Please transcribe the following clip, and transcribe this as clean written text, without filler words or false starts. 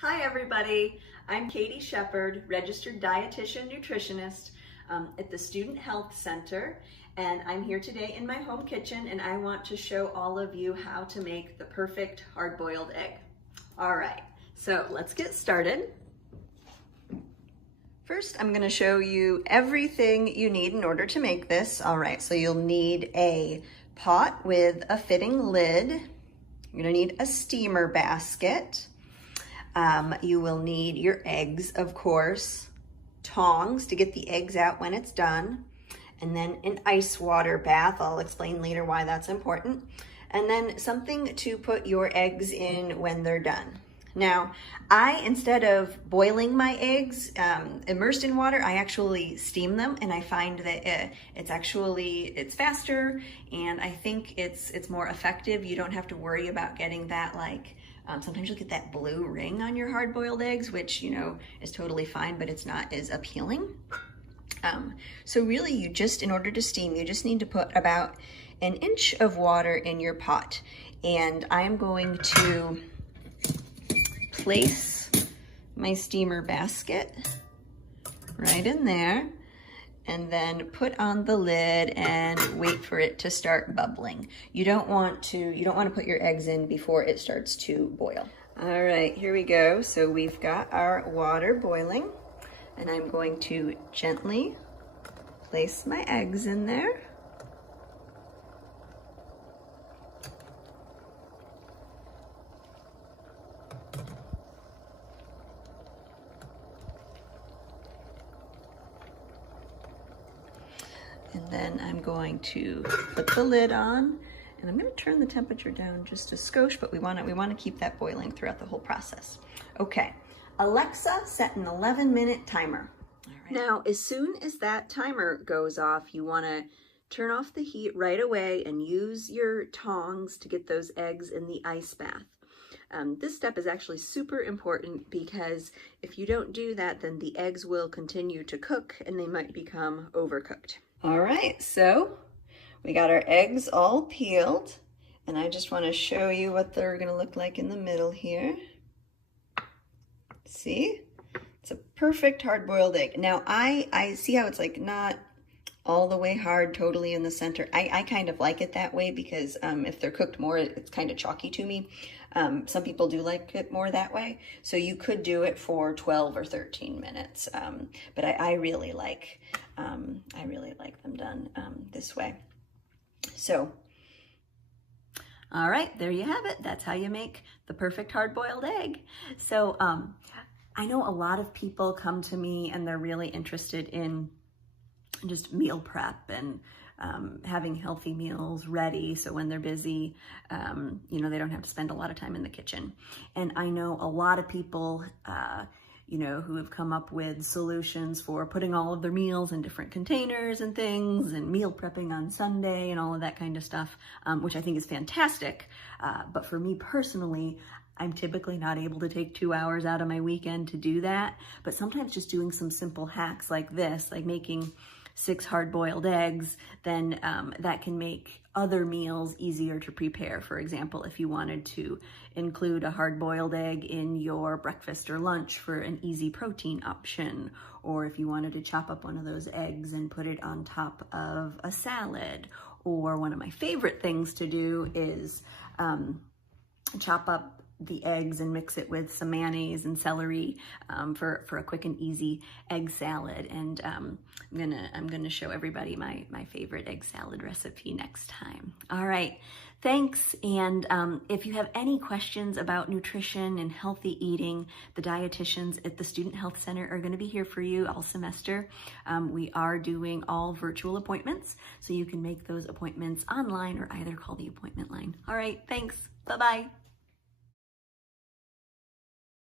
Hi everybody, I'm Katie Shepard, registered dietitian nutritionist at the Student Health Center, and I'm here today in my home kitchen and I want to show all of you how to make the perfect hard-boiled egg. All right, so let's get started. First, I'm going to show you everything you need in order to make this. All right, so you'll need a pot with a fitting lid. You're going to need a steamer basket. You will need your eggs, of course, tongs to get the eggs out when it's done, and then an ice water bath. I'll explain later why that's important. And then something to put your eggs in when they're done. Now, instead of boiling my eggs immersed in water, I actually steam them, and I find that it's faster, and I think it's more effective. You don't have to worry about getting that sometimes you'll get that blue ring on your hard-boiled eggs, which, is totally fine, but it's not as appealing. So really, in order to steam, you just need to put about an inch of water in your pot. And I'm going to place my steamer basket right in there, and then put on the lid and wait for it to start bubbling. You don't want to put your eggs in before it starts to boil. All right, here we go. So we've got our water boiling, and I'm going to gently place my eggs in there. And then I'm going to put the lid on, and I'm going to turn the temperature down just a skosh, but we want to keep that boiling throughout the whole process. Okay, Alexa, set an 11-minute timer. All right. Now, as soon as that timer goes off, you want to turn off the heat right away and use your tongs to get those eggs in the ice bath. This step is actually super important because if you don't do that, then the eggs will continue to cook and they might become overcooked. All right, so we got our eggs all peeled, and I just want to show you what they're going to look like in the middle here. See? It's a perfect hard-boiled egg. Now, I see how it's not all the way hard totally in the center. I kind of like it that way because if they're cooked more, it's kind of chalky to me. Some people do like it more that way. So you could do it for 12 or 13 minutes. But I really like them done this way. So, all right, there you have it. That's how you make the perfect hard-boiled egg. So I know a lot of people come to me and they're really interested in just meal prep and having healthy meals ready so when they're busy, they don't have to spend a lot of time in the kitchen. And I know a lot of people, who have come up with solutions for putting all of their meals in different containers and things, and meal prepping on Sunday and all of that kind of stuff, which I think is fantastic. But for me personally, I'm typically not able to take 2 hours out of my weekend to do that. But sometimes just doing some simple hacks like this, like making 6 hard-boiled eggs, then that can make other meals easier to prepare. For example, if you wanted to include a hard-boiled egg in your breakfast or lunch for an easy protein option, or if you wanted to chop up one of those eggs and put it on top of a salad, or one of my favorite things to do is chop up the eggs and mix it with some mayonnaise and celery for a quick and easy egg salad. And I'm gonna show everybody my favorite egg salad recipe next time. All right, thanks. And if you have any questions about nutrition and healthy eating, the dietitians at the Student Health Center are gonna be here for you all semester. We are doing all virtual appointments, so you can make those appointments online or either call the appointment line. All right, thanks, bye-bye.